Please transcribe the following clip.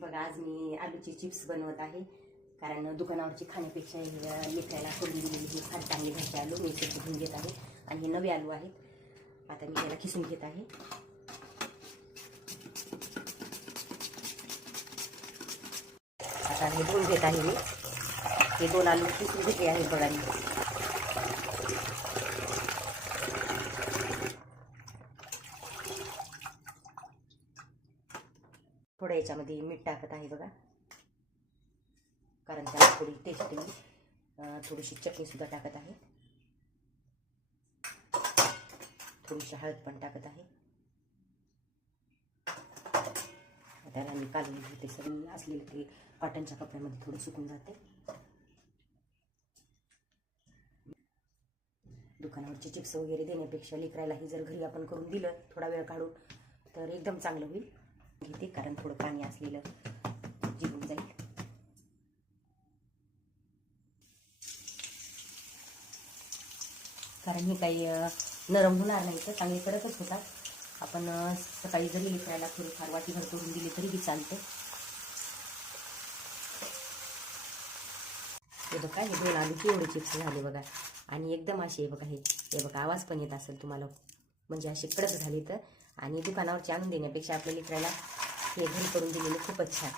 बघा आज मी आलूचे चिप्स बनवत आहे, कारण दुकानावरची खाण्यापेक्षा लेकराला करून दिलेली ही फार चांगली घरचे आलू मी स्वच्छ धुवून घेत आहे. आणि हे नवे आलू आहेत. आता मी त्याला खिसून घेत आहे. आता हे धुवून घेत आहे मी. हे 2 आलू खिसून घेतले आहेत बघा मी. थोडं याच्यामध्ये मीठ टाकत आहे बघा, कारण त्याला थोडी टेस्ट येईल. थोडीशी चटणी सुद्धा टाकत आहे. थोडीशी हळद पण टाकत आहे. त्याला मी काढून घेते. सगळी असलेली ते कॉटनच्या कपड्यामध्ये थोडं सुकून जाते. दुकानावरचे चिप्स वगैरे देण्यापेक्षा लेकरालाही जर घरी आपण करून दिलं थोडा वेळ काढून तर एकदम चांगलं होईल. घेते, कारण थोडं पाणी असलेलं जिरून जाईल. कारण हे काही नरम होणार नाही, तर चांगले करतच होतात. आपण सकाळी जरी लेकराला थोडीफार वाटीभर करून दिली तरीही चालते. हे बघा, हे 2 आलूचे एवढे चिप्स झाले बघा. आणि एकदम असे बघा, हे बघा आवाज पण येत असेल तुम्हाला, म्हणजे असे कडक झाले. तर आणि दुकानावरचे आणून देण्यापेक्षा आपल्या लेकराला हे घरी करून दिलेले खूपच छान.